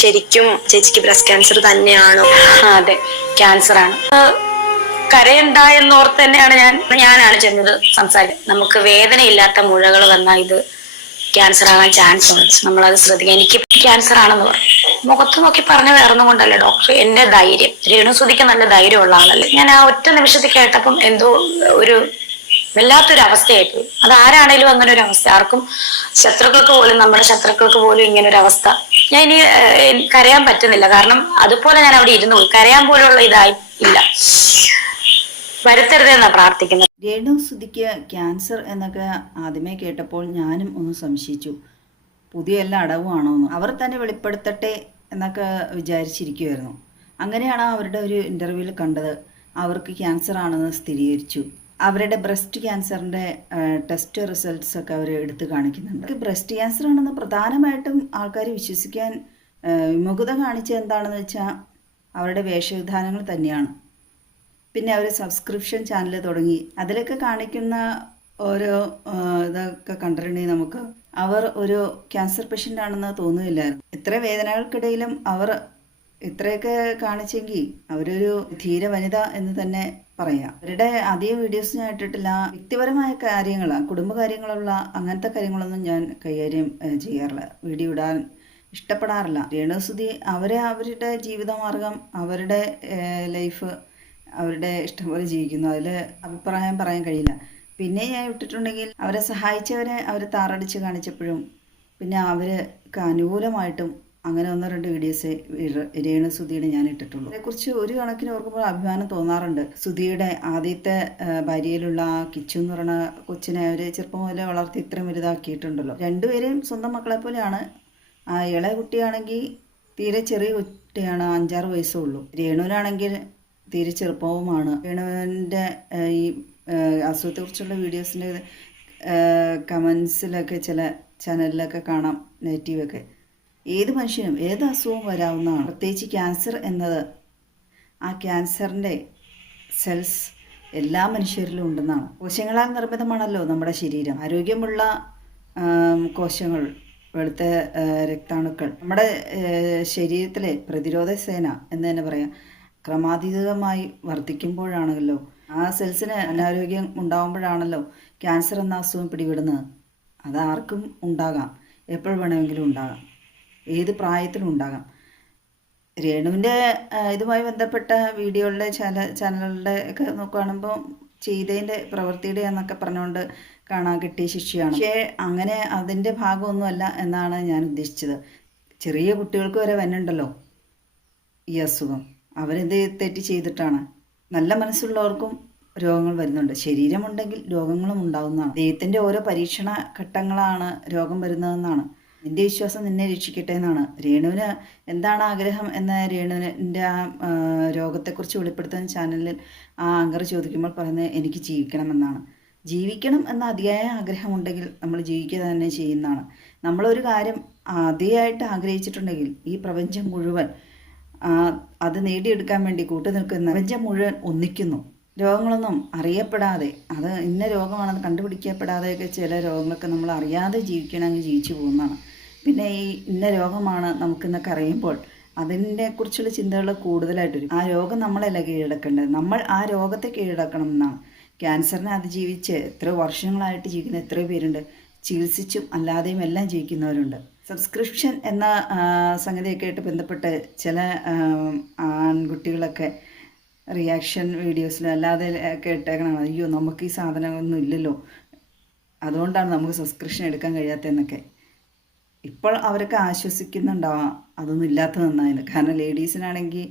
ശരിക്കും ചേച്ചിക്ക് breast cancer തന്നെയാണോ? അതെ, ക്യാൻസർ ആണ്. കരയണ്ട എന്നോർത്ത് തന്നെയാണ് ഞാനാണ് ചെന്നത് സംസാരിക്കുന്നത്. നമുക്ക് വേദനയില്ലാത്ത മുഴകൾ വന്നാൽ ഇത് ക്യാൻസർ ആകാൻ ചാൻസ് ഉണ്ട്, നമ്മളത് ശ്രദ്ധിക്കുക. എനിക്ക് ക്യാൻസർ ആണെന്ന് പറഞ്ഞു. മുഖത്ത് നോക്കി പറഞ്ഞ വേറൊന്നും കൊണ്ടല്ല ഡോക്ടർ. എന്റെ ധൈര്യം, രേണുസുതിക്ക് നല്ല ധൈര്യമുള്ള ആളല്ലേ. ഞാൻ ആ ഒറ്റ നിമിഷത്തിൽ കേട്ടപ്പം എന്തോ ഒരു വല്ലാത്തൊരു അവസ്ഥയായിപ്പോയി. അത് ആരാണേലും അങ്ങനെ ഒരു അവസ്ഥ, ആർക്കും ശത്രുക്കൾക്ക് പോലും, നമ്മുടെ ശത്രുക്കൾക്ക് പോലും ഇങ്ങനെ ഒരു അവസ്ഥ. ഞാൻ ഇനി കരയാൻ പറ്റുന്നില്ല, കാരണം അതുപോലെ ഞാൻ അവിടെ ഇരുന്നു പോയി. കരയാൻ പോലുള്ള ഇതായി ഇല്ല. വരുത്തരുതെന്നാ പ്രാർത്ഥിക്കുന്നത്. രേണുസുതിക്ക് ക്യാൻസർ എന്നൊക്കെ ആദ്യമേ കേട്ടപ്പോൾ ഞാനും ഒന്ന് സംശയിച്ചു, പുതിയ എല്ലാ അടവുമാണോ എന്ന്. അവർ തന്നെ വെളിപ്പെടുത്തട്ടെ എന്നൊക്കെ വിചാരിച്ചിരിക്കുമായിരുന്നു. അങ്ങനെയാണ് അവരുടെ ഒരു ഇൻ്റർവ്യൂവിൽ കണ്ടത്. അവർക്ക് ക്യാൻസർ ആണെന്ന് സ്ഥിരീകരിച്ചു. അവരുടെ ബ്രസ്റ്റ് ക്യാൻസറിൻ്റെ ടെസ്റ്റ് റിസൾട്ട്സ് ഒക്കെ അവർ എടുത്തു കാണിക്കുന്നുണ്ട്. ബ്രസ്റ്റ് ക്യാൻസർ ആണെന്ന് പ്രധാനമായിട്ടും ആൾക്കാർ വിശ്വസിക്കാൻ വിമുഖത കാണിച്ചത് എന്താണെന്ന് വെച്ചാൽ അവരുടെ വേഷവിധാനങ്ങൾ തന്നെയാണ്. പിന്നെ അവർ സബ്സ്ക്രിപ്ഷൻ ചാനൽ തുടങ്ങി. അതിലൊക്കെ കാണിക്കുന്ന ഓരോ ഇതൊക്കെ കണ്ടിട്ടുണ്ടെങ്കിൽ നമുക്ക് അവർ ഒരു ക്യാൻസർ പേഷ്യൻ്റ് ആണെന്ന് തോന്നുന്നില്ലായിരുന്നു. ഇത്ര വേദനകൾക്കിടയിലും അവർ ഇത്രയൊക്കെ കാണിച്ചെങ്കിൽ അവരൊരു ധീര വനിത എന്ന് തന്നെ പറയാം. അവരുടെ അധികം വീഡിയോസ് ഞാൻ ഇട്ടിട്ടില്ല. വ്യക്തിപരമായ കാര്യങ്ങൾ, കുടുംബകാര്യങ്ങളുള്ള അങ്ങനത്തെ കാര്യങ്ങളൊന്നും ഞാൻ കൈകാര്യം ചെയ്യാറില്ല, വീഡിയോ ഇടാൻ ഇഷ്ടപ്പെടാറില്ല. രേണുസുതി അവരുടെ ജീവിതമാർഗം, അവരുടെ ലൈഫ് അവരുടെ ഇഷ്ടം പോലെ ജീവിക്കുന്നു. അതിൽ അഭിപ്രായം പറയാൻ കഴിയില്ല. പിന്നെ ഞാൻ ഇട്ടിട്ടുണ്ടെങ്കിൽ അവരെ സഹായിച്ചവരെ അവർ താറടിച്ച് കാണിച്ചപ്പോഴും പിന്നെ അവർക്ക് അനുകൂലമായിട്ടും അങ്ങനെ 1-2 വീഡിയോസ് രേണുസുതിയുടെ ഞാൻ ഇട്ടിട്ടുള്ളൂ. അതേക്കുറിച്ച് ഒരു കണക്കിന് ഓർക്കുമ്പോൾ അഭിമാനം തോന്നാറുണ്ട്. സുധിയുടെ ആദ്യത്തെ ഭാര്യയിലുള്ള കിച്ചു എന്ന് പറയുന്ന കൊച്ചിനെ അവർ ചെറുപ്പം മുതലേ വളർത്തി ഇത്രയും വലുതാക്കിയിട്ടുണ്ടല്ലോ. രണ്ടുപേരെയും സ്വന്തം മക്കളെ പോലെയാണ്. ആ ഇളയ കുട്ടിയാണെങ്കിൽ തീരെ ചെറിയ കുട്ടിയാണ്, 5-6 വയസ്സേ ഉള്ളൂ. രേണുവിനാണെങ്കിൽ തീരെ ചെറുപ്പവുമാണ്. രേണുവിൻ്റെ ഈ അസുഖത്തെക്കുറിച്ചുള്ള വീഡിയോസിൻ്റെ കമൻസിലൊക്കെ ചില ചാനലിലൊക്കെ കാണാം നെഗറ്റീവൊക്കെ. ഏത് മനുഷ്യനും ഏത് അസുഖവും വരാവുന്നതാണ്. പ്രത്യേകിച്ച് ക്യാൻസർ എന്നത്, ആ ക്യാൻസറിൻ്റെ സെൽസ് എല്ലാ മനുഷ്യരിലും ഉണ്ടെന്നാണ്. കോശങ്ങളാൽ നിർമ്മിതമാണല്ലോ നമ്മുടെ ശരീരം. ആരോഗ്യമുള്ള കോശങ്ങൾ, വെളുത്ത രക്താണുക്കൾ നമ്മുടെ ശരീരത്തിലെ പ്രതിരോധ സേന എന്ന് തന്നെ പറയാം, ക്രമാതീതമായി വർദ്ധിക്കുമ്പോഴാണല്ലോ, ആ സെൽസിന് അനാരോഗ്യം ഉണ്ടാകുമ്പോഴാണല്ലോ ക്യാൻസർ എന്ന അസുഖം പിടിപെടുന്നത്. അതാർക്കും ഉണ്ടാകാം, എപ്പോൾ വേണമെങ്കിലും ഉണ്ടാകാം, ഏത് പ്രായത്തിലും ഉണ്ടാകാം. രേണുവിൻ്റെ ഇതുമായി ബന്ധപ്പെട്ട വീഡിയോകളുടെ ചാനലുകളുടെ ഒക്കെ നോക്കുകയാണുമ്പോൾ ചെയ്തതിൻ്റെ പ്രവൃത്തിയുടെ എന്നൊക്കെ പറഞ്ഞുകൊണ്ട് കാണാൻ കിട്ടിയ ശിക്ഷയാണ്. പക്ഷേ അങ്ങനെ അതിൻ്റെ ഭാഗമൊന്നുമല്ല എന്നാണ് ഞാൻ ഉദ്ദേശിച്ചത്. ചെറിയ കുട്ടികൾക്ക് വരെ വന്നുണ്ടല്ലോ ഈ അസുഖം. അവരെന്ത് തെറ്റ് ചെയ്തിട്ടാണ്? നല്ല മനസ്സുള്ളവർക്കും രോഗങ്ങൾ വരുന്നുണ്ട്. ശരീരമുണ്ടെങ്കിൽ രോഗങ്ങളും ഉണ്ടാകുന്നതാണ്. ദൈവത്തിൻ്റെ ഓരോ പരീക്ഷണ ഘട്ടങ്ങളാണ് രോഗം വരുന്നതെന്നാണ്. നിൻ്റെ വിശ്വാസം നിന്നെ രക്ഷിക്കട്ടെ എന്നാണ്. രേണുവിന് എന്താണ് ആഗ്രഹം എന്ന രേണുവിൻ്റെ ആ രോഗത്തെക്കുറിച്ച് വെളിപ്പെടുത്തുന്ന ചാനലിൽ ആ ആങ്കർ ചോദിക്കുമ്പോൾ പറയുന്നത് എനിക്ക് ജീവിക്കണമെന്നാണ്. ജീവിക്കണം എന്ന അതിയായ ആഗ്രഹമുണ്ടെങ്കിൽ നമ്മൾ ജീവിക്കുക തന്നെ ചെയ്യുന്നതാണ്. നമ്മളൊരു കാര്യം അതിയായിട്ട് ആഗ്രഹിച്ചിട്ടുണ്ടെങ്കിൽ ഈ പ്രപഞ്ചം മുഴുവൻ അത് നേടിയെടുക്കാൻ വേണ്ടി കൂട്ടുനിൽക്കുന്ന പ്രപഞ്ചം മുഴുവൻ ഒന്നിക്കുന്നു. രോഗങ്ങളൊന്നും അറിയപ്പെടാതെ, അത് ഇന്ന രോഗമാണെന്ന് കണ്ടുപിടിക്കപ്പെടാതെയൊക്കെ ചില രോഗങ്ങളൊക്കെ നമ്മൾ അറിയാതെ ജീവിക്കണമെങ്കിൽ ജീവിച്ചു പോകുന്നതാണ്. പിന്നെ ഈ ഇന്ന രോഗമാണ് നമുക്കെന്നൊക്കെ അറിയുമ്പോൾ അതിനെക്കുറിച്ചുള്ള ചിന്തകൾ കൂടുതലായിട്ട് വരും. ആ രോഗം നമ്മളല്ല കീഴടക്കേണ്ടത്, നമ്മൾ ആ രോഗത്തെ കീഴടക്കണം എന്നാണ്. ക്യാൻസറിനെ അതിജീവിച്ച് എത്രയോ വർഷങ്ങളായിട്ട് ജീവിക്കുന്ന എത്രയോ പേരുണ്ട്. ചികിത്സിച്ചും അല്ലാതെയും എല്ലാം ജീവിക്കുന്നവരുണ്ട്. സബ്സ്ക്രിപ്ഷൻ എന്ന സംഗതിയൊക്കെ ആയിട്ട് ബന്ധപ്പെട്ട് ചില ആൺകുട്ടികളൊക്കെ റിയാക്ഷൻ വീഡിയോസിലും അല്ലാതെ ഒക്കെ ഇട്ടേക്കണതാണ്, അയ്യോ നമുക്ക് ഈ സാധനമൊന്നും ഇല്ലല്ലോ, അതുകൊണ്ടാണ് നമുക്ക് സബ്സ്ക്രിപ്ഷൻ എടുക്കാൻ കഴിയാത്തതെന്നൊക്കെ. ഇപ്പോൾ അവരൊക്കെ ആശ്വസിക്കുന്നുണ്ടാവാം അതൊന്നും ഇല്ലാത്ത നന്നായിരുന്നു. കാരണം ലേഡീസിനാണെങ്കിൽ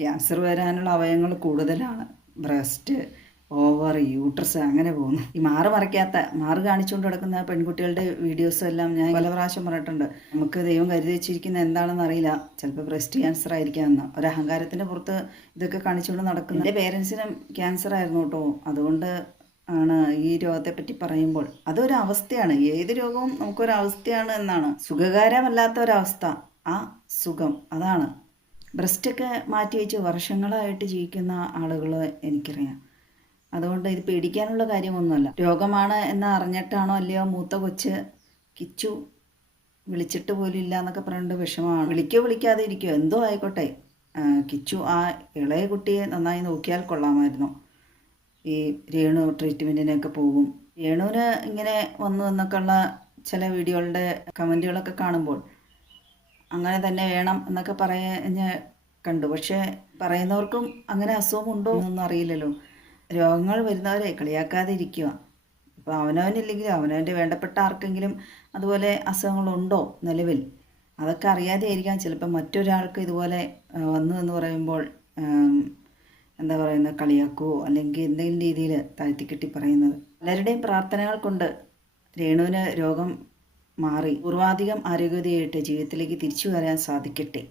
ക്യാൻസർ വരാനുള്ള അവയവങ്ങൾ കൂടുതലാണ്. ബ്രസ്റ്റ്, ഓവർ, യൂട്രസ്, അങ്ങനെ പോകുന്നു. ഈ മാറ് കാണിച്ചുകൊണ്ട് കിടക്കുന്ന പെൺകുട്ടികളുടെ വീഡിയോസ് എല്ലാം ഞാൻ പല പ്രാവശ്യം പറഞ്ഞിട്ടുണ്ട്. നമുക്ക് ദൈവം കരുതി വെച്ചിരിക്കുന്ന എന്താണെന്ന് അറിയില്ല, ചിലപ്പോൾ ബ്രസ്റ്റ് ക്യാൻസർ ആയിരിക്കാമെന്ന്. ഒരഹങ്കാരത്തിൻ്റെ പുറത്ത് ഇതൊക്കെ കാണിച്ചുകൊണ്ട് നടക്കുന്നു. എൻ്റെ പേരൻസിനും ക്യാൻസർ ആയിരുന്നു കേട്ടോ. അതുകൊണ്ട് ആണ് ഈ രോഗത്തെപ്പറ്റി പറയുമ്പോൾ അതൊരു അവസ്ഥയാണ്. ഏത് രോഗവും നമുക്കൊരവസ്ഥയാണ് എന്നാണ്. സുഖകരമല്ലാത്ത ഒരവസ്ഥ, ആ സുഖം അതാണ്. ബ്രസ്റ്റൊക്കെ മാറ്റി വെച്ച് വർഷങ്ങളായിട്ട് ജീവിക്കുന്ന ആളുകൾ എനിക്കറിയാം. അതുകൊണ്ട് ഇത് പേടിക്കാനുള്ള കാര്യമൊന്നുമല്ല. രോഗമാണ് എന്ന് അറിഞ്ഞിട്ടാണോ അല്ലയോ മൂത്ത കൊച്ച് കിച്ചു വിളിച്ചിട്ട് പോലും ഇല്ല എന്നൊക്കെ പറഞ്ഞിട്ട് വിഷമമാണ്. വിളിക്കാതെ ഇരിക്കുമോ എന്തോ ആയിക്കോട്ടെ, കിച്ചു ആ ഇളയ കുട്ടിയെ നന്നായി നോക്കിയാൽ കൊള്ളാമായിരുന്നു. ഈ രേണു ട്രീറ്റ്മെൻറ്റിനൊക്കെ പോകും. രേണുവിന് ഇങ്ങനെ വന്നു എന്നൊക്കെ ഉള്ള ചില വീഡിയോകളുടെ കമൻറ്റുകളൊക്കെ കാണുമ്പോൾ അങ്ങനെ തന്നെ വേണം എന്നൊക്കെ പറഞ്ഞ് കണ്ടു. പക്ഷേ പറയുന്നവർക്കും അങ്ങനെ അസുഖമുണ്ടോ എന്നൊന്നും അറിയില്ലല്ലോ. രോഗങ്ങൾ വരുന്നവരെ കളിയാക്കാതെ ഇരിക്കുക. ഇപ്പോൾ അവനവനില്ലെങ്കിലും അവനവൻ്റെ വേണ്ടപ്പെട്ട ആർക്കെങ്കിലും അതുപോലെ അസുഖങ്ങളുണ്ടോ നിലവിൽ, അതൊക്കെ അറിയാതെ ആയിരിക്കാം ചിലപ്പോൾ മറ്റൊരാൾക്ക് ഇതുപോലെ വന്നു എന്ന് പറയുമ്പോൾ എന്താ പറയുന്നത്, കളിയാക്കുവോ അല്ലെങ്കിൽ എന്തെങ്കിലും രീതിയിൽ താഴ്ത്തിക്കെട്ടി പറയുന്നത്. പലരുടെയും പ്രാർത്ഥനകൾ കൊണ്ട് രേണുവിന് രോഗം മാറി പൂർവാധികം ആരോഗ്യവതിയായിട്ട് ജീവിതത്തിലേക്ക് തിരിച്ചു വരാൻ സാധിക്കട്ടെ.